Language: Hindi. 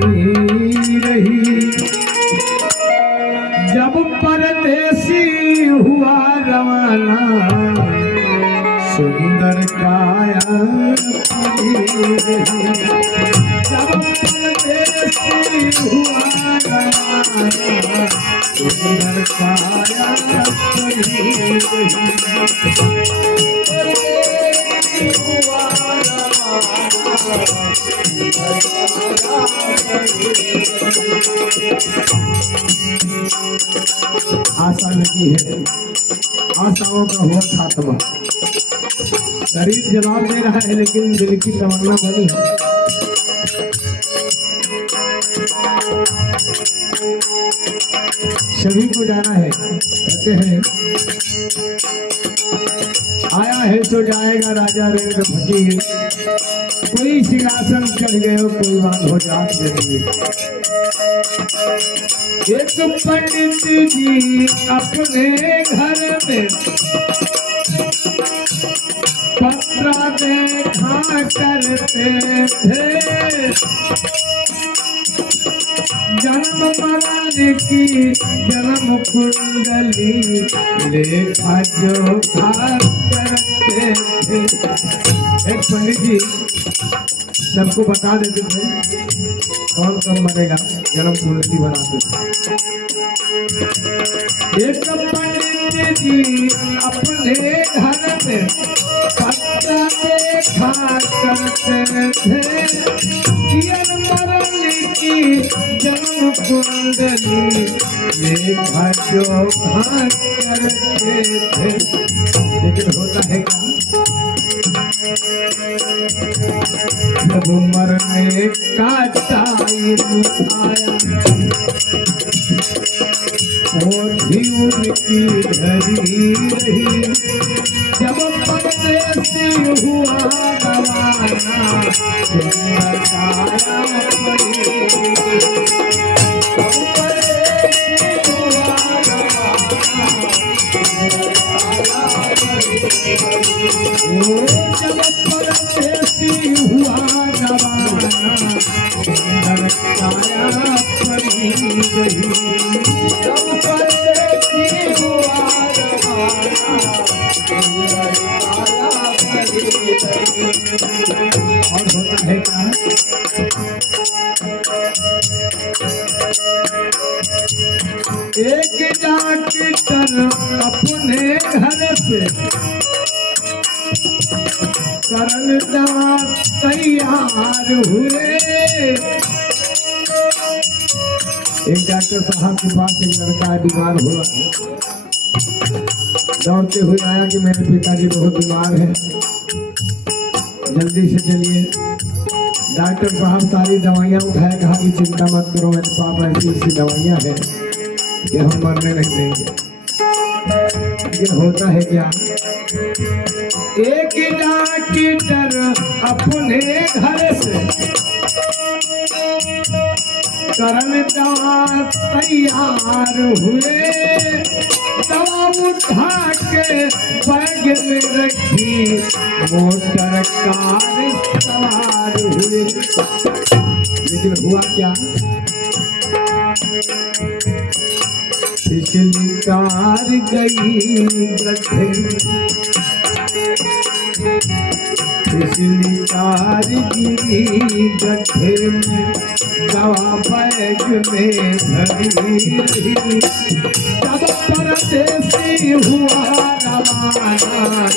रही। जब परदेसी हुआ रवाना सुंदर काया परी रही। जब परदेसी हुआ रवाना सुंदर काया परी रही। आशा लगी है, आशाओं का हुआ खात्मा। शरीर जवाब दे रहा है लेकिन दिल की तमन्ना बनी है। सभी को जाना है, कहते हैं आया है सो जाएगा राजा रेंद्र फकीर। कोई सिंहासन चढ़ गए हो, कोई बात हो जात जरूरी। एक पंडित जी अपने घर में पत्रा देखा करते थे। जन्म मरण की जन्म कुंडली लेखा जोखा करते थे। एक पंडित जी सबको बता देते थे कौन कब मरेगा, जन्म कुंडली बनाते थे। एक पंडित जी अपने घर में पत्ता देखा करते थे। जन्म मरण की जन्म कुंडली लेखा जोखा करते थे। लेकिन होता है क्या, जब मरने का टाइम आया पोथी उनकी धरी रही। जब परदेसी हुआ रवाना सुंदर काया परी रही। जब परदेसी हुआ रवाना सुंदर काया परी रही। जब परदेसी हुआ रवाना सुंदर काया परी रही। जब परदेसी हुआ रवाना सुंदर काया परी रही। और होता है क्या, एक डॉक्टर अपने घर से करन दवा तैयार हुए। एक डॉक्टर साहब के पास एक लड़का बीमार हुआ। दौड़ते हुए आया कि मेरे पिताजी बहुत बीमार हैं, जल्दी से चलिए। डॉक्टर साहब सारी दवाइयाँ उठाए, कहा कि चिंता मत करो, मेरे पास ऐसी ऐसी दवाइयाँ हैं कि हम मरने नहीं देंगे। लेकिन होता है क्या, एक डॉक्टर अपने घर से करन दवा तैयार हुए। दवा उठा के बैग में रखी, मोटर कार सवार हुए। लेकिन हुआ क्या, पिछली कार गई गड्ढे, पिछली कार गिरी गड्ढे में, दवा बैग में भरी रही। जब परदेसी हुआ रवाना